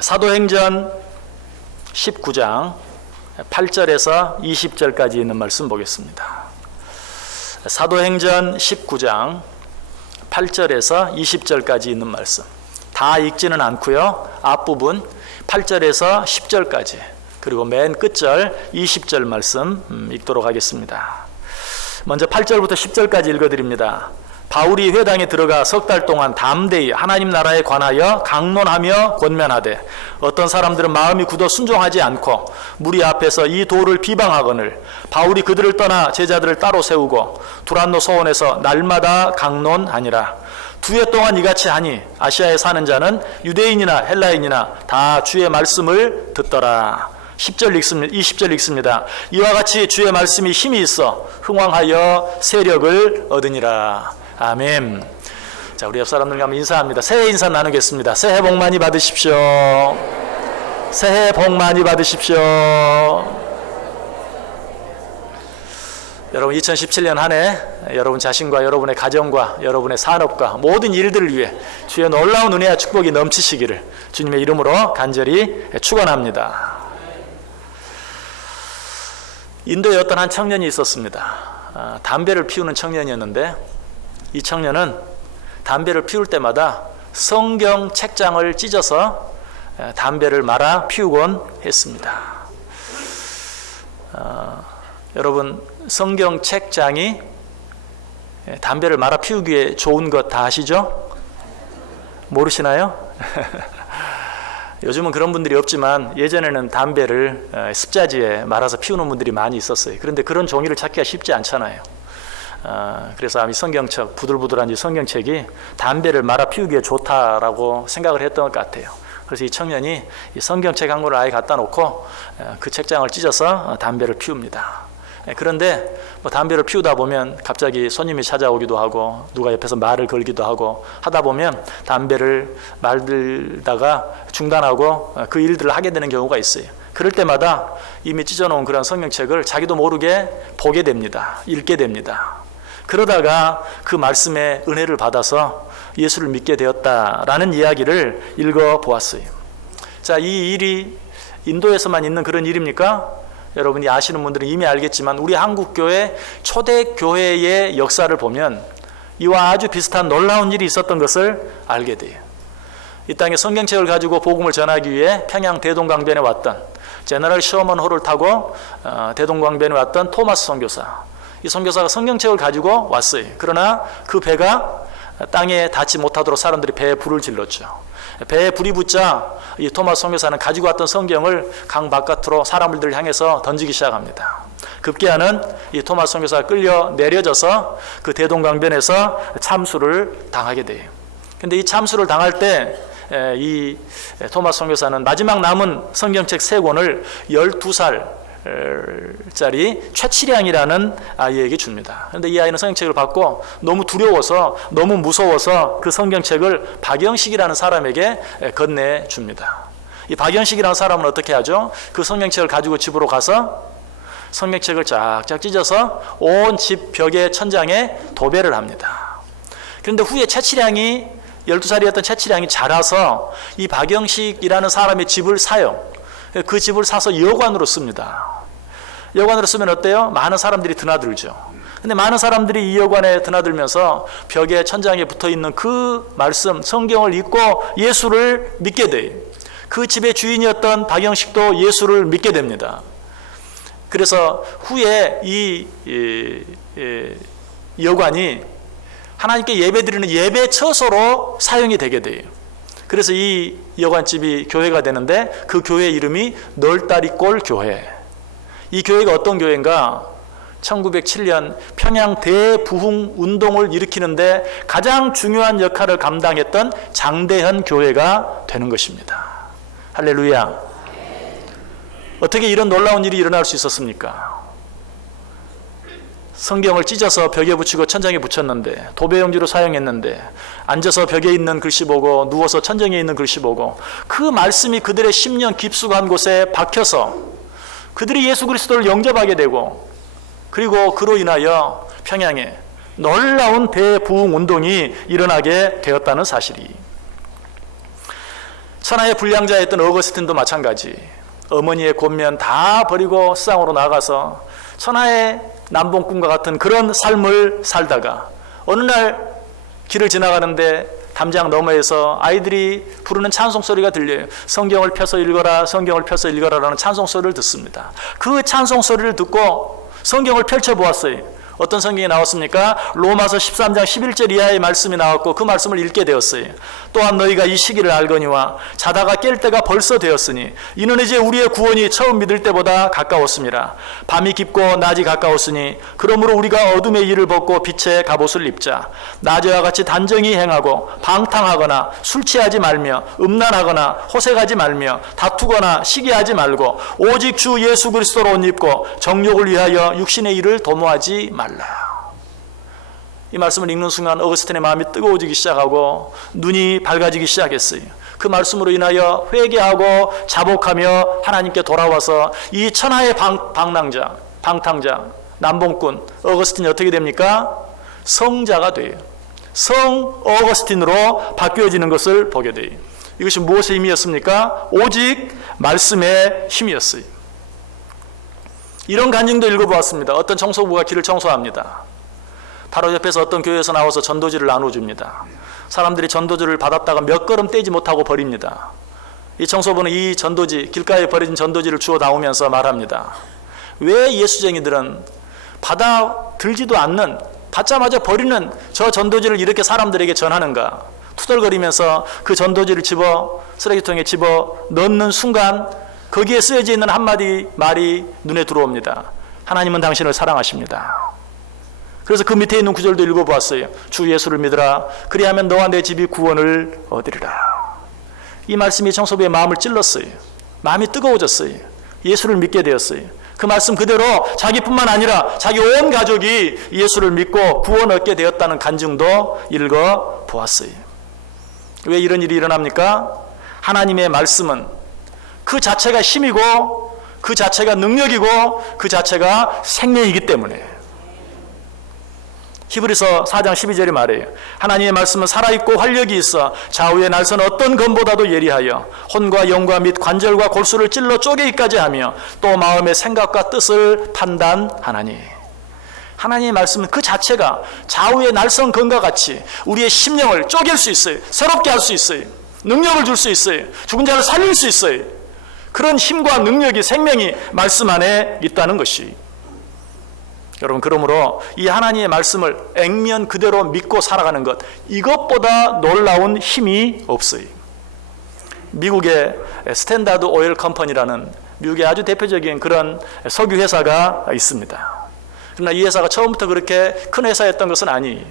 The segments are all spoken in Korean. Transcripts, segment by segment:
사도행전 19장 8절에서 20절까지 있는 말씀 보겠습니다. 사도행전 19장 8절에서 20절까지 있는 말씀 다 읽지는 않고요. 앞부분 8절에서 10절까지 그리고 맨 끝절 20절 말씀 읽도록 하겠습니다. 먼저 8절부터 10절까지 읽어드립니다. 바울이 회당에 들어가 석 달 동안 담대히 하나님 나라에 관하여 강론하며 권면하되 어떤 사람들은 마음이 굳어 순종하지 않고 무리 앞에서 이 도를 비방하거늘 바울이 그들을 떠나 제자들을 따로 세우고 두란노 서원에서 날마다 강론하니라. 2해 동안 이같이 하니 아시아에 사는 자는 유대인이나 헬라인이나 다 주의 말씀을 듣더라. 10절 읽습니다. 20절 읽습니다. 이와 같이 주의 말씀이 힘이 있어 흥왕하여 세력을 얻으니라. 아멘. 자, 우리 옆 사람들과 한번 인사합니다. 새해 인사 나누겠습니다. 새해 복 많이 받으십시오. 새해 복 많이 받으십시오. 여러분 2017년 한 해 여러분 자신과 여러분의 가정과 여러분의 산업과 모든 일들을 위해 주의 놀라운 은혜와 축복이 넘치시기를 주님의 이름으로 간절히 축원합니다. 인도에 어떤 한 청년이 있었습니다. 담배를 피우는 청년이었는데 이 청년은 담배를 피울 때마다 성경 책장을 찢어서 담배를 말아 피우곤 했습니다. 여러분 성경 책장이 담배를 말아 피우기에 좋은 것 다 아시죠? 모르시나요? 요즘은 그런 분들이 없지만 예전에는 담배를 습자지에 말아서 피우는 분들이 많이 있었어요. 그런데 그런 종이를 찾기가 쉽지 않잖아요. 그래서 아마 성경책, 부들부들한 이 성경책이 담배를 말아 피우기에 좋다라고 생각을 했던 것 같아요. 그래서 이 청년이 이 성경책 한 권을 아예 갖다 놓고 그 책장을 찢어서 담배를 피웁니다. 그런데 뭐 담배를 피우다 보면 갑자기 손님이 찾아오기도 하고 누가 옆에서 말을 걸기도 하고 하다 보면 담배를 말들다가 중단하고 그 일들을 하게 되는 경우가 있어요. 그럴 때마다 이미 찢어놓은 그런 성경책을 자기도 모르게 보게 됩니다. 읽게 됩니다. 그러다가 그 말씀에 은혜를 받아서 예수를 믿게 되었다라는 이야기를 읽어보았어요. 자, 이 일이 인도에서만 있는 그런 일입니까? 여러분이 아시는 분들은 이미 알겠지만 우리 한국교회 초대교회의 역사를 보면 이와 아주 비슷한 놀라운 일이 있었던 것을 알게 돼요. 이 땅에 성경책을 가지고 복음을 전하기 위해 평양 대동강변에 왔던 제너럴 셔먼 호를 타고 대동강변에 왔던 토마스 선교사, 이 선교사가 성경책을 가지고 왔어요. 그러나 그 배가 땅에 닿지 못하도록 사람들이 배에 불을 질렀죠. 배에 불이 붙자 이 토마스 선교사는 가지고 왔던 성경을 강 바깥으로 사람들을 향해서 던지기 시작합니다. 급기야는 이 토마스 선교사가 끌려 내려져서 그 대동강변에서 참수를 당하게 돼요. 근데 이 참수를 당할 때 이 토마스 선교사는 마지막 남은 성경책 3권을 12살짜리 최치량이라는 아이에게 줍니다. 그런데 이 아이는 성경책을 받고 너무 두려워서 너무 무서워서 그 성경책을 박영식이라는 사람에게 건네줍니다. 이 박영식이라는 사람은 어떻게 하죠? 그 성경책을 가지고 집으로 가서 성경책을 쫙쫙 찢어서 온 집 벽의 천장에 도배를 합니다. 그런데 후에 최치량이 12살이었던 최치량이 자라서 이 박영식이라는 사람의 집을 사요. 그 집을 사서 여관으로 씁니다. 여관으로 쓰면 어때요? 많은 사람들이 드나들죠. 근데 많은 사람들이 이 여관에 드나들면서 벽에 천장에 붙어있는 그 말씀, 성경을 읽고 예수를 믿게 돼요. 그 집의 주인이었던 박영식도 예수를 믿게 됩니다. 그래서 후에 이 여관이 하나님께 예배드리는 예배 처소로 사용이 되게 돼요. 그래서 이 여관집이 교회가 되는데 그 교회 이름이 널다리골 교회. 이 교회가 어떤 교회인가? 1907년 평양 대부흥 운동을 일으키는데 가장 중요한 역할을 감당했던 장대현 교회가 되는 것입니다. 할렐루야. 어떻게 이런 놀라운 일이 일어날 수 있었습니까? 성경을 찢어서 벽에 붙이고 천장에 붙였는데, 도배용지로 사용했는데, 앉아서 벽에 있는 글씨 보고 누워서 천장에 있는 글씨 보고 그 말씀이 그들의 심령 깊숙한 곳에 박혀서 그들이 예수 그리스도를 영접하게 되고, 그리고 그로 인하여 평양에 놀라운 대부흥 운동이 일어나게 되었다는 사실이, 천하의 불량자였던 어거스틴도 마찬가지. 어머니의 권면 다 버리고 세상으로 나가서 천하의 남봉꾼과 같은 그런 삶을 살다가 어느 날 길을 지나가는데 담장 너머에서 아이들이 부르는 찬송 소리가 들려요. 성경을 펴서 읽어라, 성경을 펴서 읽어라라는 찬송 소리를 듣습니다. 그 찬송 소리를 듣고 성경을 펼쳐보았어요. 어떤 성경이 나왔습니까? 로마서 13장 11절 이하의 말씀이 나왔고 그 말씀을 읽게 되었어요. 또한 너희가 이 시기를 알거니와 자다가 깰 때가 벌써 되었으니 이는 이제 우리의 구원이 처음 믿을 때보다 가까웠습니다. 밤이 깊고 낮이 가까웠으니 그러므로 우리가 어둠의 일을 벗고 빛의 갑옷을 입자. 낮에와 같이 단정히 행하고 방탕하거나 술 취하지 말며 음란하거나 호색하지 말며 다투거나 시기하지 말고 오직 주 예수 그리스도로 옷 입고 정욕을 위하여 육신의 일을 도모하지 말라. 이 말씀을 읽는 순간 어거스틴의 마음이 뜨거워지기 시작하고 눈이 밝아지기 시작했어요. 그 말씀으로 인하여 회개하고 자복하며 하나님께 돌아와서 이 천하의 방탕자, 남봉꾼 어거스틴이 어떻게 됩니까? 성자가 돼요. 성 어거스틴으로 바뀌어지는 것을 보게 돼요. 이것이 무엇의 힘이었습니까? 오직 말씀의 힘이었어요. 이런 간증도 읽어보았습니다. 어떤 청소부가 길을 청소합니다. 바로 옆에서 어떤 교회에서 나와서 전도지를 나눠줍니다. 사람들이 전도지를 받았다가 몇 걸음 떼지 못하고 버립니다. 이 청소부는 이 전도지, 길가에 버려진 전도지를 주워 나오면서 말합니다. 왜 예수쟁이들은 받아들지도 않는, 받자마자 버리는 저 전도지를 이렇게 사람들에게 전하는가? 투덜거리면서 그 전도지를 쓰레기통에 집어 넣는 순간 거기에 쓰여져 있는 한마디 말이 눈에 들어옵니다. 하나님은 당신을 사랑하십니다. 그래서 그 밑에 있는 구절도 읽어보았어요. 주 예수를 믿으라. 그리하면 너와 내 집이 구원을 얻으리라. 이 말씀이 청소부의 마음을 찔렀어요. 마음이 뜨거워졌어요. 예수를 믿게 되었어요. 그 말씀 그대로 자기뿐만 아니라 자기 온 가족이 예수를 믿고 구원 얻게 되었다는 간증도 읽어보았어요. 왜 이런 일이 일어납니까? 하나님의 말씀은 그 자체가 힘이고 그 자체가 능력이고 그 자체가 생명이기 때문에. 히브리서 4장 12절이 말해요. 하나님의 말씀은 살아있고 활력이 있어 좌우의 날선 어떤 검보다도 예리하여 혼과 영과 및 관절과 골수를 찔러 쪼개기까지 하며 또 마음의 생각과 뜻을 판단하나니. 하나님의 말씀은 그 자체가 좌우의 날선 검과 같이 우리의 심령을 쪼갤 수 있어요. 새롭게 할 수 있어요. 능력을 줄 수 있어요. 죽은 자를 살릴 수 있어요. 그런 힘과 능력이, 생명이 말씀 안에 있다는 것이. 여러분, 그러므로 이 하나님의 말씀을 액면 그대로 믿고 살아가는 것, 이것보다 놀라운 힘이 없어요. 미국의 스탠다드 오일 컴퍼니라는 미국의 아주 대표적인 그런 석유 회사가 있습니다. 그러나 이 회사가 처음부터 그렇게 큰 회사였던 것은 아니에요.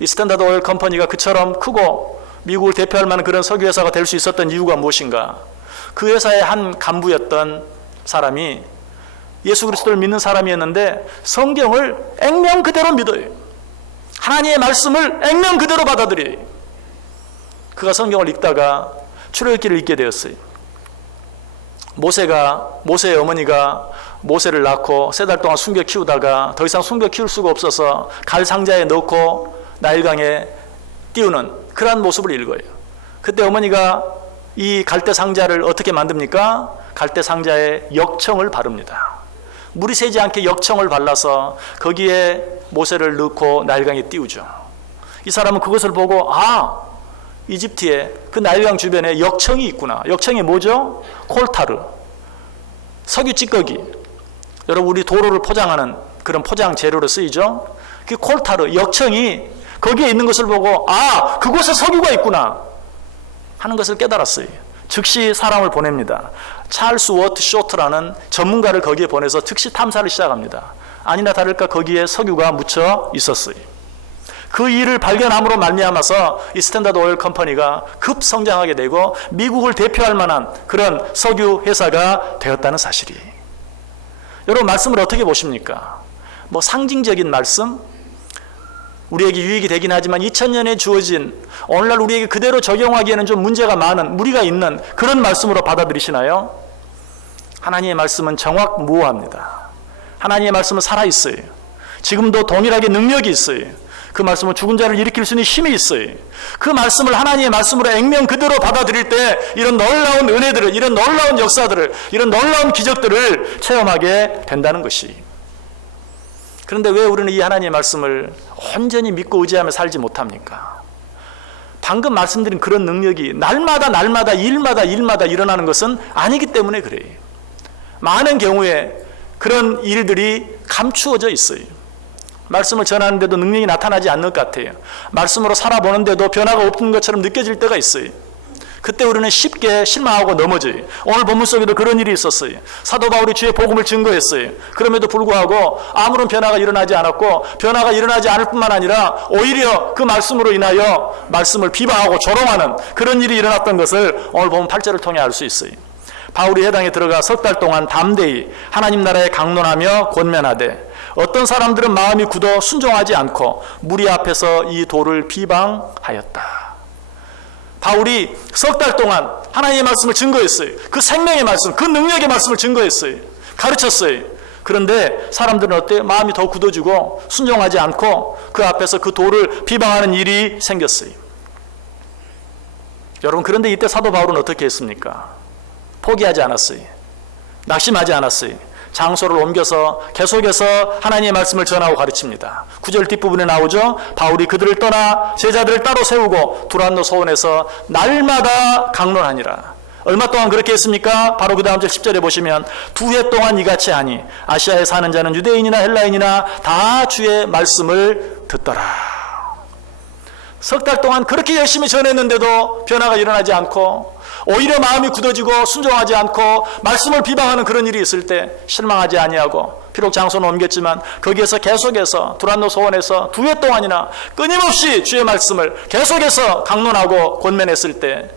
이 스탠다드 오일 컴퍼니가 그처럼 크고 미국을 대표할 만한 그런 석유 회사가 될 수 있었던 이유가 무엇인가? 그 회사의 한 간부였던 사람이 예수 그리스도를 믿는 사람이었는데 성경을 액면 그대로 믿어요. 하나님의 말씀을 액면 그대로 받아들여요. 그가 성경을 읽다가 출애굽기를 읽게 되었어요. 모세의 어머니가 모세를 낳고 3달 동안 숨겨 키우다가 더 이상 숨겨 키울 수가 없어서 갈 상자에 넣고 나일강에 띄우는 그러한 모습을 읽어요. 그때 어머니가 이 갈대 상자를 어떻게 만듭니까? 갈대 상자에 역청을 바릅니다. 물이 새지 않게 역청을 발라서 거기에 모세를 넣고 나일강에 띄우죠. 이 사람은 그것을 보고 이집트에 그 나일강 주변에 역청이 있구나. 역청이 뭐죠? 콜타르, 석유 찌꺼기. 여러분, 우리 도로를 포장하는 그런 포장 재료로 쓰이죠. 그 콜타르, 역청이 거기에 있는 것을 보고 그곳에 석유가 있구나 하는 것을 깨달았어요. 즉시 사람을 보냅니다. 찰스 워트 쇼트라는 전문가를 거기에 보내서 즉시 탐사를 시작합니다. 아니나 다를까 거기에 석유가 묻혀 있었어요. 그 일을 발견함으로 말미암아서 이 스탠다드 오일 컴퍼니가 급성장하게 되고 미국을 대표할 만한 그런 석유 회사가 되었다는 사실이. 여러분, 말씀을 어떻게 보십니까? 상징적인 말씀? 우리에게 유익이 되긴 하지만 2000년에 주어진 오늘날 우리에게 그대로 적용하기에는 좀 문제가 많은, 무리가 있는 그런 말씀으로 받아들이시나요? 하나님의 말씀은 정확무오합니다. 하나님의 말씀은 살아있어요. 지금도 동일하게 능력이 있어요. 그 말씀은 죽은 자를 일으킬 수 있는 힘이 있어요. 그 말씀을 하나님의 말씀으로 액면 그대로 받아들일 때 이런 놀라운 은혜들을, 이런 놀라운 역사들을, 이런 놀라운 기적들을 체험하게 된다는 것이. 그런데 왜 우리는 이 하나님의 말씀을 온전히 믿고 의지하며 살지 못합니까? 방금 말씀드린 그런 능력이 날마다 일마다 일어나는 것은 아니기 때문에 그래요. 많은 경우에 그런 일들이 감추어져 있어요. 말씀을 전하는데도 능력이 나타나지 않는 것 같아요. 말씀으로 살아보는데도 변화가 없는 것처럼 느껴질 때가 있어요. 그때 우리는 쉽게 실망하고 넘어져요. 오늘 본문 속에도 그런 일이 있었어요. 사도 바울이 주의 복음을 증거했어요. 그럼에도 불구하고 아무런 변화가 일어나지 않았고, 변화가 일어나지 않을 뿐만 아니라 오히려 그 말씀으로 인하여 말씀을 비방하고 조롱하는 그런 일이 일어났던 것을 오늘 본문 8절을 통해 알 수 있어요. 바울이 해당에 들어가 석 달 동안 담대히 하나님 나라에 강론하며 권면하되 어떤 사람들은 마음이 굳어 순종하지 않고 무리 앞에서 이 도를 비방하였다. 바울이 석 달 동안 하나님의 말씀을 증거했어요. 그 생명의 말씀, 그 능력의 말씀을 증거했어요. 가르쳤어요. 그런데 사람들은 어때요? 마음이 더 굳어지고 순종하지 않고 그 앞에서 그 도를 비방하는 일이 생겼어요. 여러분, 그런데 이때 사도 바울은 어떻게 했습니까? 포기하지 않았어요. 낙심하지 않았어요. 장소를 옮겨서 계속해서 하나님의 말씀을 전하고 가르칩니다. 9절 뒷부분에 나오죠. 바울이 그들을 떠나 제자들을 따로 세우고 두란노 소원에서 날마다 강론하니라. 얼마 동안 그렇게 했습니까? 바로 그 다음 절 10절에 보시면 2해 동안 이같이 하니 아시아에 사는 자는 유대인이나 헬라인이나 다 주의 말씀을 듣더라. 석 달 동안 그렇게 열심히 전했는데도 변화가 일어나지 않고 오히려 마음이 굳어지고 순종하지 않고 말씀을 비방하는 그런 일이 있을 때 실망하지 아니하고, 비록 장소는 옮겼지만 거기에서 계속해서 두란노 소원에서 2해 동안이나 끊임없이 주의 말씀을 계속해서 강론하고 권면했을 때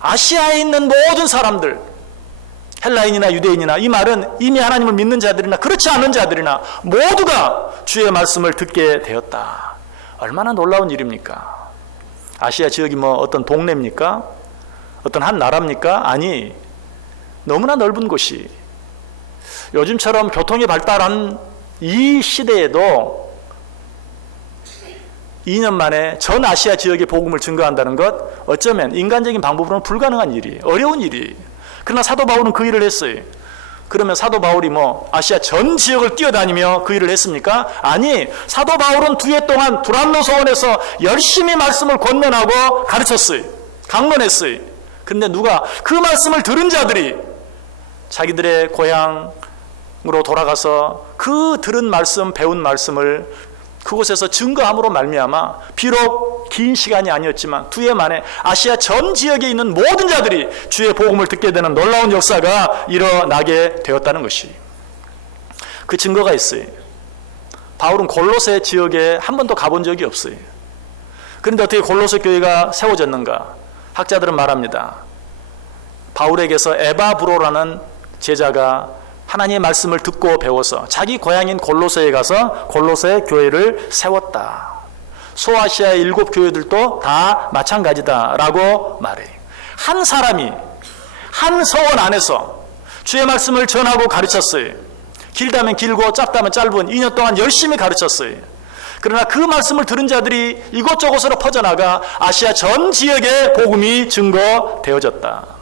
아시아에 있는 모든 사람들, 헬라인이나 유대인이나, 이 말은 이미 하나님을 믿는 자들이나 그렇지 않은 자들이나 모두가 주의 말씀을 듣게 되었다. 얼마나 놀라운 일입니까? 아시아 지역이 뭐 어떤 동네입니까? 어떤 한 나라입니까? 아니, 너무나 넓은 곳이, 요즘처럼 교통이 발달한 이 시대에도 2년 만에 전 아시아 지역의 복음을 증거한다는 것, 어쩌면 인간적인 방법으로는 불가능한 일이에요. 어려운 일이에요. 그러나 사도 바울은 그 일을 했어요. 그러면 사도 바울이 뭐 아시아 전 지역을 뛰어다니며 그 일을 했습니까? 아니, 사도 바울은 2해 동안 두란노 소원에서 열심히 말씀을 권면하고 가르쳤어요. 강론했어요. 그런데 누가 그 말씀을 들은 자들이 자기들의 고향으로 돌아가서 그 들은 말씀, 배운 말씀을 그곳에서 증거함으로 말미암아 비록 긴 시간이 아니었지만 2해 만에 아시아 전 지역에 있는 모든 자들이 주의 복음을 듣게 되는 놀라운 역사가 일어나게 되었다는 것이, 그 증거가 있어요. 바울은 골로새 지역에 한 번도 가본 적이 없어요. 그런데 어떻게 골로새 교회가 세워졌는가? 학자들은 말합니다. 바울에게서 에바브로라는 제자가 하나님의 말씀을 듣고 배워서 자기 고향인 골로새에 가서 골로새 교회를 세웠다. 소아시아의 7 교회들도 다 마찬가지다라고 말해요. 한 사람이 한 서원 안에서 주의 말씀을 전하고 가르쳤어요. 길다면 길고 짧다면 짧은 2년 동안 열심히 가르쳤어요. 그러나 그 말씀을 들은 자들이 이곳저곳으로 퍼져나가 아시아 전 지역에 복음이 증거되어졌다.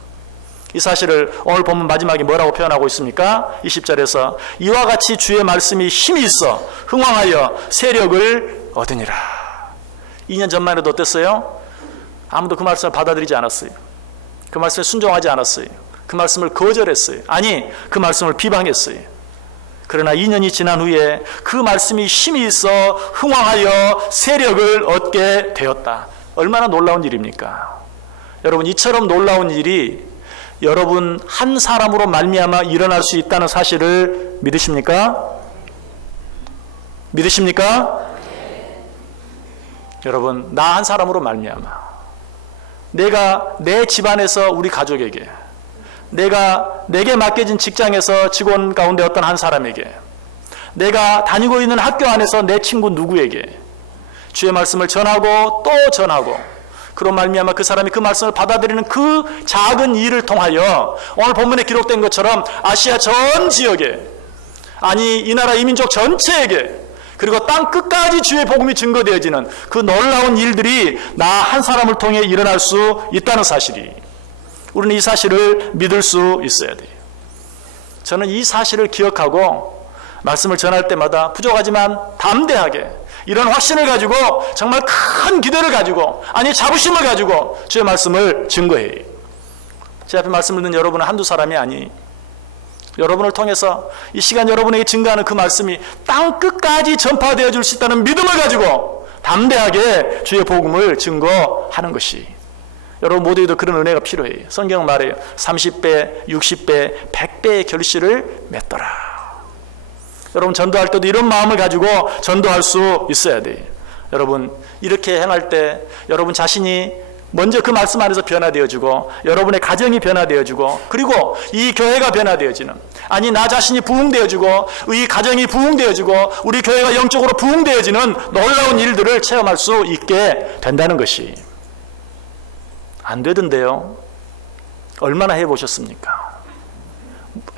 이 사실을 오늘 본문 마지막에 뭐라고 표현하고 있습니까? 20절에서 이와 같이 주의 말씀이 힘이 있어 흥왕하여 세력을 얻으니라. 2년 전만 해도 어땠어요? 아무도 그 말씀을 받아들이지 않았어요. 그 말씀에 순종하지 않았어요. 그 말씀을 거절했어요. 아니, 그 말씀을 비방했어요. 그러나 2년이 지난 후에 그 말씀이 힘이 있어 흥왕하여 세력을 얻게 되었다. 얼마나 놀라운 일입니까? 여러분, 이처럼 놀라운 일이 여러분 한 사람으로 말미암아 일어날 수 있다는 사실을 믿으십니까? 믿으십니까? 여러분, 나 한 사람으로 말미암아, 내가 내 집안에서 우리 가족에게, 내게 맡겨진 직장에서 직원 가운데 어떤 한 사람에게, 내가 다니고 있는 학교 안에서 내 친구 누구에게 주의 말씀을 전하고 또 전하고, 그런 말미암아 그 사람이 그 말씀을 받아들이는 그 작은 일을 통하여 오늘 본문에 기록된 것처럼 아시아 전 지역에, 아니 이 나라 이민족 전체에게 그리고 땅 끝까지 주의 복음이 증거되어지는 그 놀라운 일들이 나 한 사람을 통해 일어날 수 있다는 사실이, 우리는 이 사실을 믿을 수 있어야 돼요. 저는 이 사실을 기억하고 말씀을 전할 때마다 부족하지만 담대하게 이런 확신을 가지고 정말 큰 기대를 가지고, 아니 자부심을 가지고 주의 말씀을 증거해요. 제 앞에 말씀을 듣는 여러분은 한두 사람이 아니, 여러분을 통해서 이 시간 여러분에게 증거하는 그 말씀이 땅 끝까지 전파되어 줄 수 있다는 믿음을 가지고 담대하게 주의 복음을 증거하는 것이, 여러분 모두에도 그런 은혜가 필요해요. 성경 말해요. 30배, 60배, 100배의 결실을 맺더라. 여러분 전도할 때도 이런 마음을 가지고 전도할 수 있어야 돼요. 여러분 이렇게 행할 때 여러분 자신이 먼저 그 말씀 안에서 변화되어지고, 여러분의 가정이 변화되어지고, 그리고 이 교회가 변화되어지는, 아니 나 자신이 부흥되어지고 이 가정이 부흥되어지고 우리 교회가 영적으로 부흥되어지는 놀라운 일들을 체험할 수 있게 된다는 것이, 안 되던데요. 얼마나 해보셨습니까?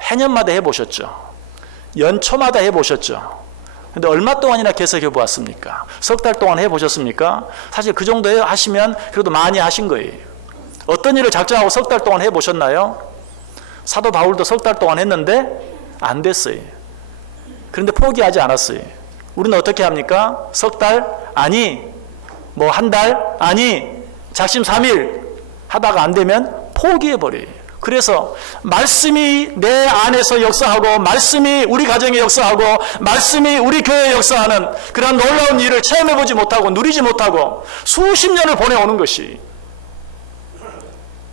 해년마다 해보셨죠. 연초마다 해보셨죠. 근데 얼마 동안이나 계속해 보았습니까? 석 달 동안 해보셨습니까? 사실 그 정도 하시면 그래도 많이 하신 거예요. 어떤 일을 작정하고 석 달 동안 해보셨나요? 사도 바울도 석 달 동안 했는데 안 됐어요. 그런데 포기하지 않았어요. 우리는 어떻게 합니까? 석 달? 아니 뭐 한 달? 아니 작심삼일 하다가 안 되면 포기해버려요. 그래서 말씀이 내 안에서 역사하고, 말씀이 우리 가정에 역사하고, 말씀이 우리 교회에 역사하는 그런 놀라운 일을 체험해보지 못하고 누리지 못하고 수십 년을 보내오는 것이,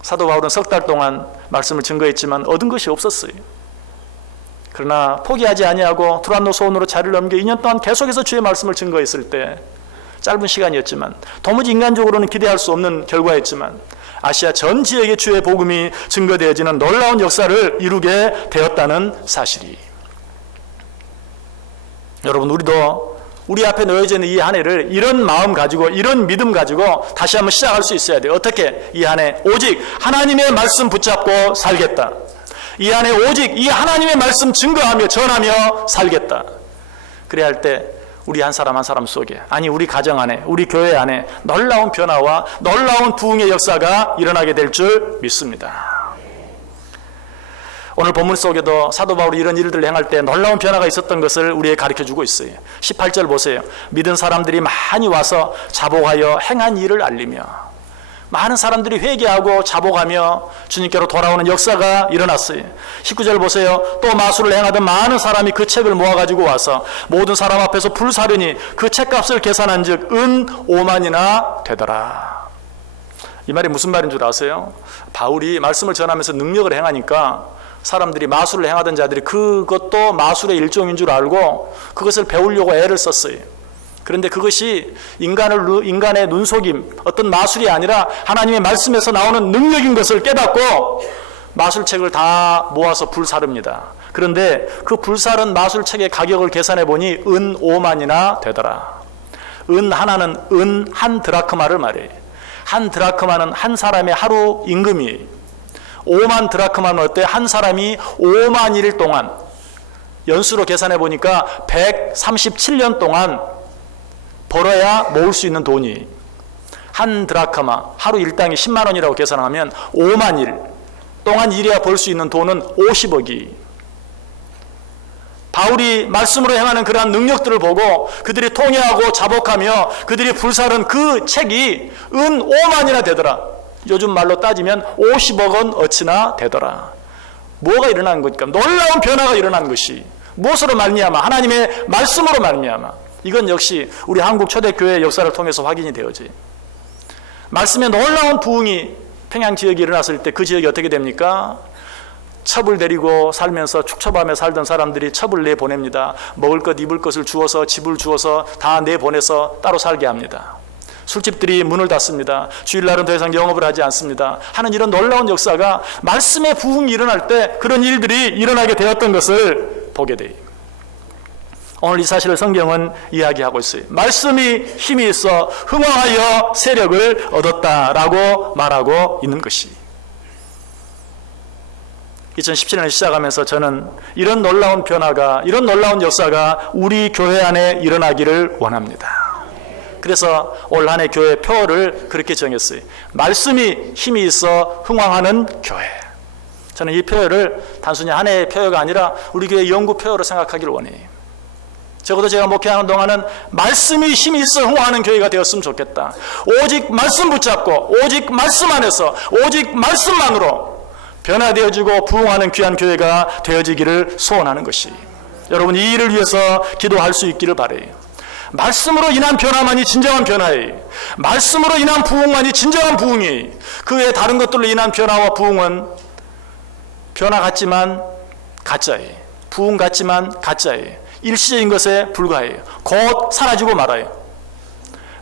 사도 바울은 석 달 동안 말씀을 증거했지만 얻은 것이 없었어요. 그러나 포기하지 아니하고 두란노 소원으로 자리를 넘겨 2년 동안 계속해서 주의 말씀을 증거했을 때, 짧은 시간이었지만 도무지 인간적으로는 기대할 수 없는 결과였지만 아시아 전 지역에 주의 복음이 증거되어지는 놀라운 역사를 이루게 되었다는 사실이, 여러분 우리도 우리 앞에 놓여져 있는 이 한 해를 이런 마음 가지고, 이런 믿음 가지고 다시 한번 시작할 수 있어야 돼요. 어떻게? 이 한 해 오직 하나님의 말씀 붙잡고 살겠다. 이 한 해 오직 이 하나님의 말씀 증거하며 전하며 살겠다. 그래야 할 때 우리 한 사람 한 사람 속에, 아니 우리 가정 안에, 우리 교회 안에 놀라운 변화와 놀라운 부흥의 역사가 일어나게 될 줄 믿습니다. 오늘 본문 속에도 사도 바울이 이런 일들을 행할 때 놀라운 변화가 있었던 것을 우리에게 가르쳐주고 있어요. 18절 보세요. 믿은 사람들이 많이 와서 자복하여 행한 일을 알리며, 많은 사람들이 회개하고 자복하며 주님께로 돌아오는 역사가 일어났어요. 19절 보세요. 또 마술을 행하던 많은 사람이 그 책을 모아가지고 와서 모든 사람 앞에서 불사르니 그 책값을 계산한 즉 은 5만이나 되더라. 이 말이 무슨 말인 줄 아세요? 바울이 말씀을 전하면서 능력을 행하니까 사람들이 마술을 행하던 자들이 그것도 마술의 일종인 줄 알고 그것을 배우려고 애를 썼어요. 그런데 그것이 인간의 눈속임, 어떤 마술이 아니라 하나님의 말씀에서 나오는 능력인 것을 깨닫고 마술책을 다 모아서 불사릅니다. 그런데 그 불사른 마술책의 가격을 계산해 보니 은 5만이나 되더라. 은 하나는 은 한 드라크마를 말해요. 한 드라크마는 한 사람의 하루 임금이에요. 5만 드라크마는 어때요? 한 사람이 5만 일 동안, 연수로 계산해 보니까 137년 동안 벌어야 모을 수 있는 돈이, 한 드라크마, 하루 일당이 10만 원이라고 계산하면 5만 일 동안 일해야 벌 수 있는 돈은 50억이. 바울이 말씀으로 행하는 그러한 능력들을 보고 그들이 통회하고 자복하며 그들이 불사른 그 책이 은 5만이나 되더라. 요즘 말로 따지면 50억 원 어치나 되더라. 뭐가 일어난 겁니까? 놀라운 변화가 일어난 것이 무엇으로 말미암아? 하나님의 말씀으로 말미암아. 이건 역시 우리 한국 초대교회의 역사를 통해서 확인이 되어지. 말씀의 놀라운 부흥이 평양 지역에 일어났을 때 그 지역이 어떻게 됩니까? 첩을 데리고 살면서 축첩하며 살던 사람들이 첩을 내보냅니다. 먹을 것 입을 것을 주어서, 집을 주어서 다 내보내서 따로 살게 합니다. 술집들이 문을 닫습니다. 주일날은 더 이상 영업을 하지 않습니다. 하는 이런 놀라운 역사가, 말씀의 부흥이 일어날 때 그런 일들이 일어나게 되었던 것을 보게 돼요. 오늘 이 사실을 성경은 이야기하고 있어요. 말씀이 힘이 있어 흥왕하여 세력을 얻었다라고 말하고 있는 것이. 2017년을 시작하면서 저는 이런 놀라운 변화가, 이런 놀라운 역사가 우리 교회 안에 일어나기를 원합니다. 그래서 올 한 해 교회 표어를 그렇게 정했어요. 말씀이 힘이 있어 흥왕하는 교회. 저는 이 표어를 단순히 한 해의 표어가 아니라 우리 교회 영구 표어로 생각하기를 원해요. 적어도 제가 목회하는 동안은 말씀이 힘이 있어 흥왕하는 교회가 되었으면 좋겠다. 오직 말씀 붙잡고 오직 말씀 안에서 오직 말씀만으로 변화되어지고 부흥하는 귀한 교회가 되어지기를 소원하는 것이, 여러분 이 일을 위해서 기도할 수 있기를 바라요. 말씀으로 인한 변화만이 진정한 변화예요. 말씀으로 인한 부흥만이 진정한 부흥이에요. 그 외에 다른 것들로 인한 변화와 부흥은 변화 같지만 가짜예요. 부흥 같지만 가짜예요. 일시적인 것에 불과해요. 곧 사라지고 말아요.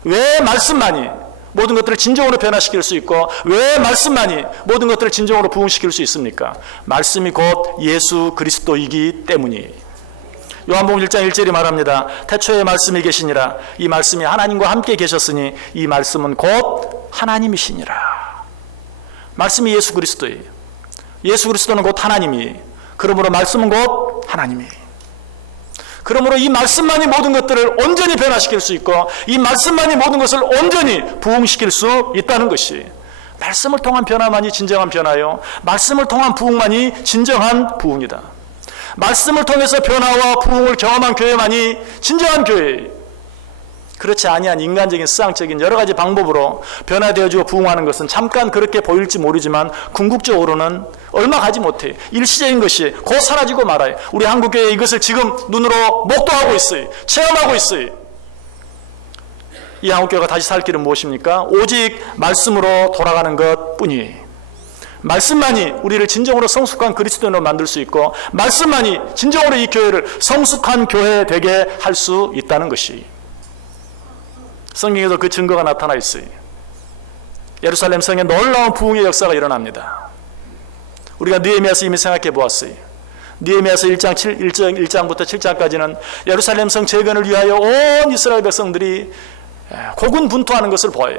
왜 말씀만이 모든 것들을 진정으로 변화시킬 수 있고 왜 말씀만이 모든 것들을 진정으로 부흥시킬 수 있습니까? 말씀이 곧 예수 그리스도이기 때문이에요. 요한복음 1장 1절이 말합니다. 태초에 말씀이 계시니라. 이 말씀이 하나님과 함께 계셨으니 이 말씀은 곧 하나님이시니라. 말씀이 예수 그리스도예요. 예수 그리스도는 곧 하나님이에요. 그러므로 말씀은 곧 하나님이에요. 그러므로 이 말씀만이 모든 것들을 온전히 변화시킬 수 있고 이 말씀만이 모든 것을 온전히 부흥시킬 수 있다는 것이, 말씀을 통한 변화만이 진정한 변화요, 말씀을 통한 부흥만이 진정한 부흥이다. 말씀을 통해서 변화와 부흥을 경험한 교회만이 진정한 교회예요. 그렇지 아니한 인간적인 수상적인 여러 가지 방법으로 변화되어지고 부흥하는 것은 잠깐 그렇게 보일지 모르지만 궁극적으로는 얼마 가지 못해요. 일시적인 것이 곧 사라지고 말아요. 우리 한국교회 이것을 지금 눈으로 목도하고 있어요. 체험하고 있어요. 이 한국교회가 다시 살 길은 무엇입니까? 오직 말씀으로 돌아가는 것 뿐이에요. 말씀만이 우리를 진정으로 성숙한 그리스도인으로 만들 수 있고 말씀만이 진정으로 이 교회를 성숙한 교회 되게 할 수 있다는 것이, 성경에도 그 증거가 나타나 있어요. 예루살렘 성에 놀라운 부흥의 역사가 일어납니다. 우리가 느헤미야서 이미 생각해 보았어요. 느헤미야서 1장부터 7장까지는 예루살렘 성 재건을 위하여 온 이스라엘 백성들이 고군분투하는 것을 보여요.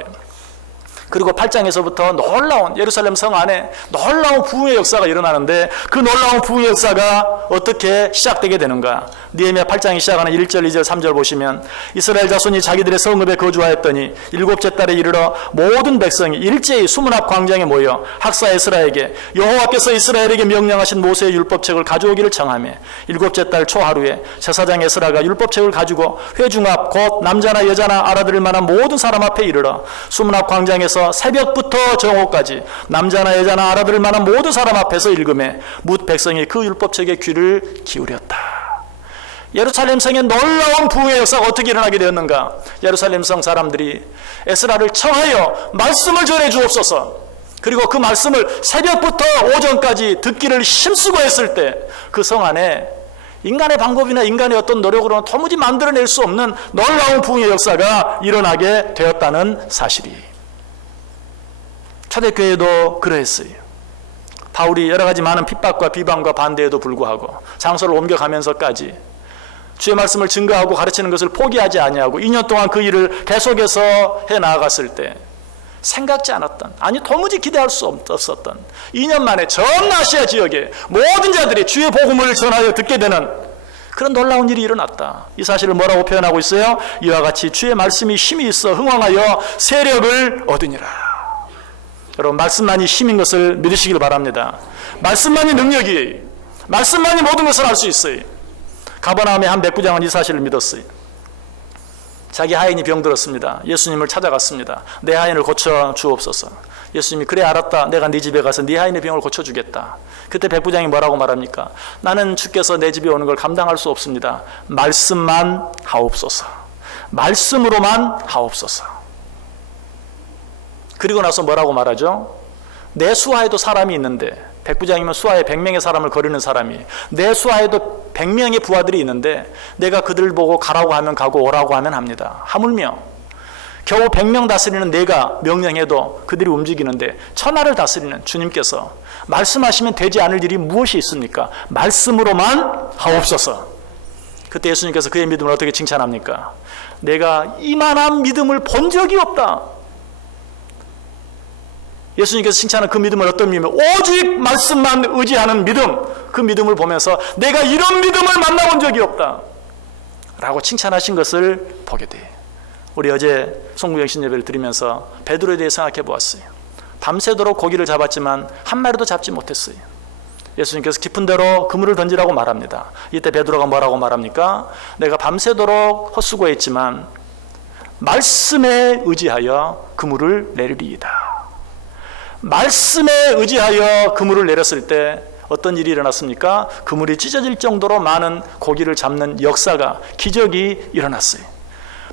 그리고 8장에서부터 놀라운 예루살렘 성 안에 놀라운 부흥의 역사가 일어나는데 그 놀라운 부흥의 역사가 어떻게 시작되게 되는가? 느헤미야 8장이 시작하는 1절, 2절, 3절 보시면 이스라엘 자손이 자기들의 성읍에 거주하였더니 일곱째 달에 이르러 모든 백성이 일제히 수문 앞 광장에 모여 학사 에스라에게 여호와께서 이스라엘에게 명령하신 모세의 율법책을 가져오기를 청하며 일곱째 달 초하루에 제사장 에스라가 율법책을 가지고 회중 앞 곧 남자나 여자나 알아들을 만한 모든 사람 앞에 이르러 수문 앞 광장에서 새벽부터 정오까지 남자나 여자나 알아들을 만한 모든 사람 앞에서 읽음에 뭇 백성이 그 율법책에 귀를 기울였다. 예루살렘 성의 놀라운 부흥의 역사가 어떻게 일어나게 되었는가? 예루살렘 성 사람들이 에스라를 청하여 말씀을 전해 주옵소서. 그리고 그 말씀을 새벽부터 오전까지 듣기를 힘쓰고 했을 때 그 성 안에 인간의 방법이나 인간의 어떤 노력으로는 도무지 만들어낼 수 없는 놀라운 부흥의 역사가 일어나게 되었다는 사실이, 초대교회도 그러했어요. 바울이 여러 가지 많은 핍박과 비방과 반대에도 불구하고 장소를 옮겨가면서까지 주의 말씀을 증거하고 가르치는 것을 포기하지 아니하고 2년 동안 그 일을 계속해서 해나아갔을 때 생각지 않았던, 아니 도무지 기대할 수 없었던 2년 만에 전 아시아 지역에 모든 자들이 주의 복음을 전하여 듣게 되는 그런 놀라운 일이 일어났다. 이 사실을 뭐라고 표현하고 있어요? 이와 같이 주의 말씀이 힘이 있어 흥왕하여 세력을 얻으니라. 여러분, 말씀만이 힘인 것을 믿으시길 바랍니다. 말씀만이 능력이에요. 말씀만이 모든 것을 할 수 있어요. 가버나움의 한 백부장은 이 사실을 믿었어요. 자기 하인이 병들었습니다. 예수님을 찾아갔습니다. 내 하인을 고쳐 주옵소서. 예수님이 그래 알았다. 내가 네 집에 가서 네 하인의 병을 고쳐주겠다. 그때 백부장이 뭐라고 말합니까? 나는 주께서 내 집에 오는 걸 감당할 수 없습니다. 말씀만 하옵소서. 말씀으로만 하옵소서. 그리고 나서 뭐라고 말하죠? 내 수하에도 사람이 있는데, 백부장이면 수하에 100명의 사람을 거르는 사람이, 내 수하에도 100명의 부하들이 있는데 내가 그들을 보고 가라고 하면 가고 오라고 하면 합니다. 하물며 겨우 100명 다스리는 내가 명령해도 그들이 움직이는데 천하를 다스리는 주님께서 말씀하시면 되지 않을 일이 무엇이 있습니까? 말씀으로만 하옵소서. 그때 예수님께서 그의 믿음을 어떻게 칭찬합니까? 내가 이만한 믿음을 본 적이 없다. 예수님께서 칭찬한 그 믿음은 어떤 믿음이에요? 오직 말씀만 의지하는 믿음. 그 믿음을 보면서 내가 이런 믿음을 만나본 적이 없다 라고 칭찬하신 것을 보게 돼요. 우리 어제 송구영신 예배를 드리면서 베드로에 대해 생각해 보았어요. 밤새도록 고기를 잡았지만 한 마리도 잡지 못했어요. 예수님께서 깊은 데로 그물을 던지라고 말합니다. 이때 베드로가 뭐라고 말합니까? 내가 밤새도록 헛수고했지만 말씀에 의지하여 그물을 내리리이다. 말씀에 의지하여 그물을 내렸을 때 어떤 일이 일어났습니까? 그물이 찢어질 정도로 많은 고기를 잡는 역사가, 기적이 일어났어요.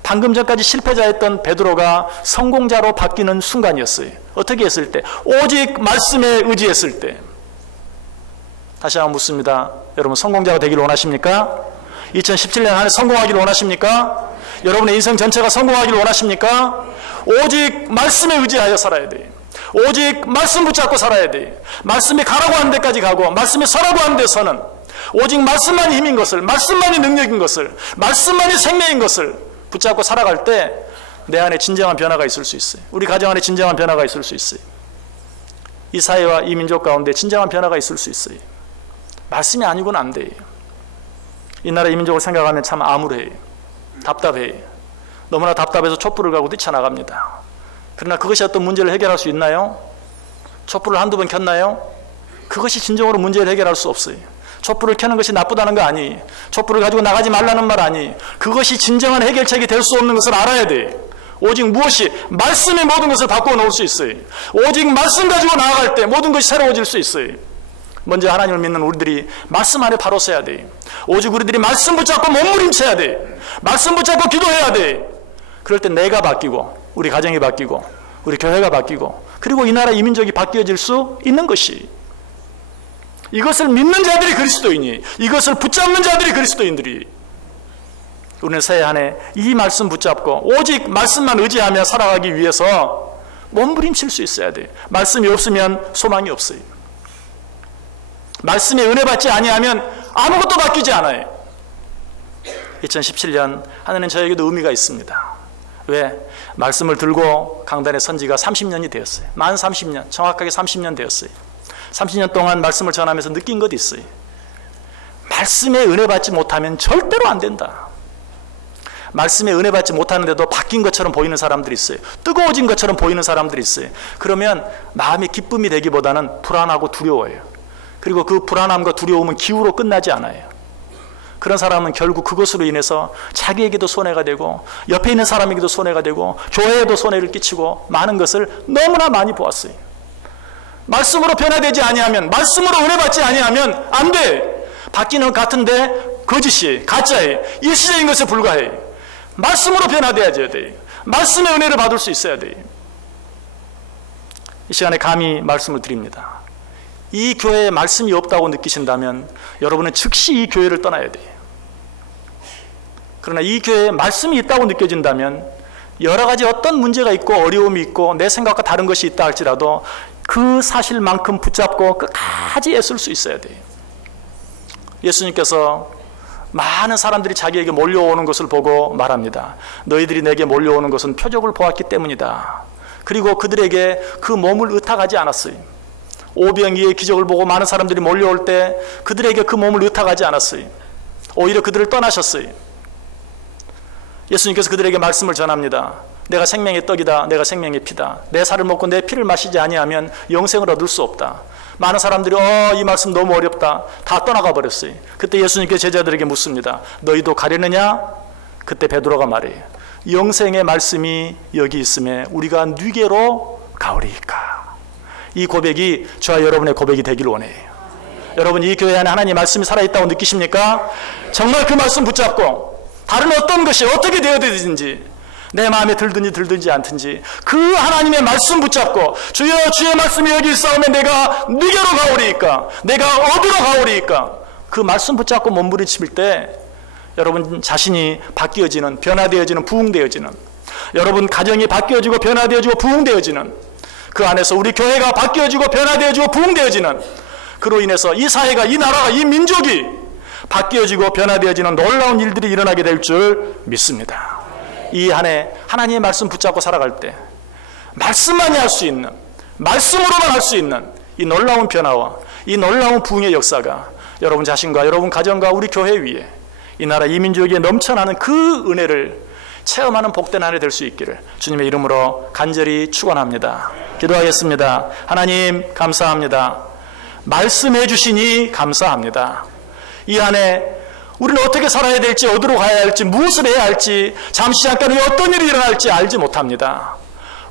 방금 전까지 실패자였던 베드로가 성공자로 바뀌는 순간이었어요. 어떻게 했을 때? 오직 말씀에 의지했을 때. 다시 한번 묻습니다. 여러분 성공자가 되기를 원하십니까? 2017년 한 해 성공하기를 원하십니까? 여러분의 인생 전체가 성공하기를 원하십니까? 오직 말씀에 의지하여 살아야 돼요. 오직 말씀 붙잡고 살아야 돼요. 말씀이 가라고 하는 데까지 가고 말씀이 서라고 하는 데 서는, 오직 말씀만이 힘인 것을, 말씀만이 능력인 것을, 말씀만이 생명인 것을 붙잡고 살아갈 때 내 안에 진정한 변화가 있을 수 있어요. 우리 가정 안에 진정한 변화가 있을 수 있어요. 이 사회와 이 민족 가운데 진정한 변화가 있을 수 있어요. 말씀이 아니고는 안 돼요. 이 나라 이 민족을 생각하면 참 암울해요. 답답해요. 너무나 답답해서 촛불을 가고 뛰쳐나갑니다. 그러나 그것이 어떤 문제를 해결할 수 있나요? 촛불을 한두 번 켰나요? 그것이 진정으로 문제를 해결할 수 없어요. 촛불을 켜는 것이 나쁘다는 거 아니, 촛불을 가지고 나가지 말라는 말 아니, 그것이 진정한 해결책이 될 수 없는 것을 알아야 돼. 오직 무엇이? 말씀이 모든 것을 바꾸어 놓을 수 있어요. 오직 말씀 가지고 나아갈 때 모든 것이 새로워질 수 있어요. 먼저 하나님을 믿는 우리들이 말씀 안에 바로 서야 돼. 오직 우리들이 말씀 붙잡고 몸부림쳐야 돼. 말씀 붙잡고 기도해야 돼. 그럴 때 내가 바뀌고, 우리 가정이 바뀌고, 우리 교회가 바뀌고, 그리고 이 나라 이 민족이 바뀌어질 수 있는 것이, 이것을 믿는 자들이 그리스도인이, 이것을 붙잡는 자들이 그리스도인들이, 우리는 새해 한 해 이 말씀 붙잡고 오직 말씀만 의지하며 살아가기 위해서 몸부림칠 수 있어야 돼요. 말씀이 없으면 소망이 없어요. 말씀에 은혜 받지 아니하면 아무것도 바뀌지 않아요. 2017년 하나님 저에게도 의미가 있습니다. 왜? 말씀을 들고 강단의 선지가 30년이 되었어요. 만 30년, 정확하게 30년 되었어요. 30년 동안 말씀을 전하면서 느낀 것이 있어요. 말씀에 은혜 받지 못하면 절대로 안 된다. 말씀에 은혜 받지 못하는데도 바뀐 것처럼 보이는 사람들이 있어요. 뜨거워진 것처럼 보이는 사람들이 있어요. 그러면 마음의 기쁨이 되기보다는 불안하고 두려워요. 그리고 그 불안함과 두려움은 기우로 끝나지 않아요. 그런 사람은 결국 그것으로 인해서 자기에게도 손해가 되고 옆에 있는 사람에게도 손해가 되고 교회에도 손해를 끼치고 많은 것을 너무나 많이 보았어요. 말씀으로 변화되지 아니하면, 말씀으로 은혜 받지 아니하면 안 돼. 바뀌는 것 같은데 거짓이, 가짜에, 일시적인 것에 불과해. 말씀으로 변화되어야 돼. 말씀의 은혜를 받을 수 있어야 돼. 이 시간에 감히 말씀을 드립니다. 이 교회에 말씀이 없다고 느끼신다면 여러분은 즉시 이 교회를 떠나야 돼요. 그러나 이 교회에 말씀이 있다고 느껴진다면 여러 가지 어떤 문제가 있고 어려움이 있고 내 생각과 다른 것이 있다 할지라도 그 사실만큼 붙잡고 끝까지 애쓸 수 있어야 돼요. 예수님께서 많은 사람들이 자기에게 몰려오는 것을 보고 말합니다. 너희들이 내게 몰려오는 것은 표적을 보았기 때문이다. 그리고 그들에게 그 몸을 의탁하지 않았어요. 오병이의 기적을 보고 많은 사람들이 몰려올 때 그들에게 그 몸을 의탁하지 않았어요. 오히려 그들을 떠나셨어요. 예수님께서 그들에게 말씀을 전합니다. 내가 생명의 떡이다. 내가 생명의 피다. 내 살을 먹고 내 피를 마시지 아니하면 영생을 얻을 수 없다. 많은 사람들이 이 말씀 너무 어렵다. 다 떠나가 버렸어요. 그때 예수님께서 제자들에게 묻습니다. 너희도 가려느냐? 그때 베드로가 말해요. 영생의 말씀이 여기 있음에 우리가 누게로 가오리이까. 이 고백이 저와 여러분의 고백이 되기를 원해요. 여러분 이 교회 안에 하나님 말씀이 살아있다고 느끼십니까? 정말 그 말씀 붙잡고 다른 어떤 것이 어떻게 되어야되든지 내 마음에 들든지 않든지 그 하나님의 말씀 붙잡고 주여 주의 말씀이 여기 있사오면 내가 누게로 가오리이까, 내가 어디로 가오리이까, 그 말씀 붙잡고 몸부림칠 때 여러분 자신이 바뀌어지는, 변화되어지는, 부흥되어지는, 여러분 가정이 바뀌어지고 변화되어지고 부흥되어지는, 그 안에서 우리 교회가 바뀌어지고 변화되어지고 부흥되어지는, 그로 인해서 이 사회가, 이 나라가, 이 민족이 바뀌어지고 변화되어지는 놀라운 일들이 일어나게 될 줄 믿습니다. 이 한 해 하나님의 말씀 붙잡고 살아갈 때 말씀만이 할 수 있는, 말씀으로만 할 수 있는 이 놀라운 변화와 이 놀라운 부흥의 역사가 여러분 자신과 여러분 가정과 우리 교회 위에 이 나라 이 민족에 넘쳐나는 그 은혜를 체험하는 복된 한 해 될 수 있기를 주님의 이름으로 간절히 축원합니다. 기도하겠습니다. 하나님 감사합니다. 말씀해 주시니 감사합니다. 이 한 해 우리는 어떻게 살아야 될지, 어디로 가야 할지, 무엇을 해야 할지, 잠시 잠깐 후에 어떤 일이 일어날지 알지 못합니다.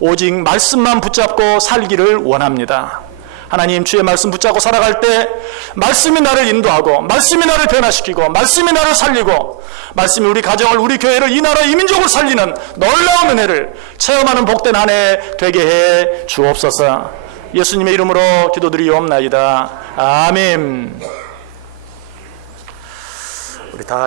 오직 말씀만 붙잡고 살기를 원합니다. 하나님, 주의 말씀 붙잡고 살아갈 때 말씀이 나를 인도하고, 말씀이 나를 변화시키고, 말씀이 나를 살리고, 말씀이 우리 가정을, 우리 교회를, 이 나라, 이 민족을 살리는 놀라운 은혜를 체험하는 복된 한 해 되게 해 주옵소서. 예수님의 이름으로 기도드리옵나이다. 아멘. 우리 다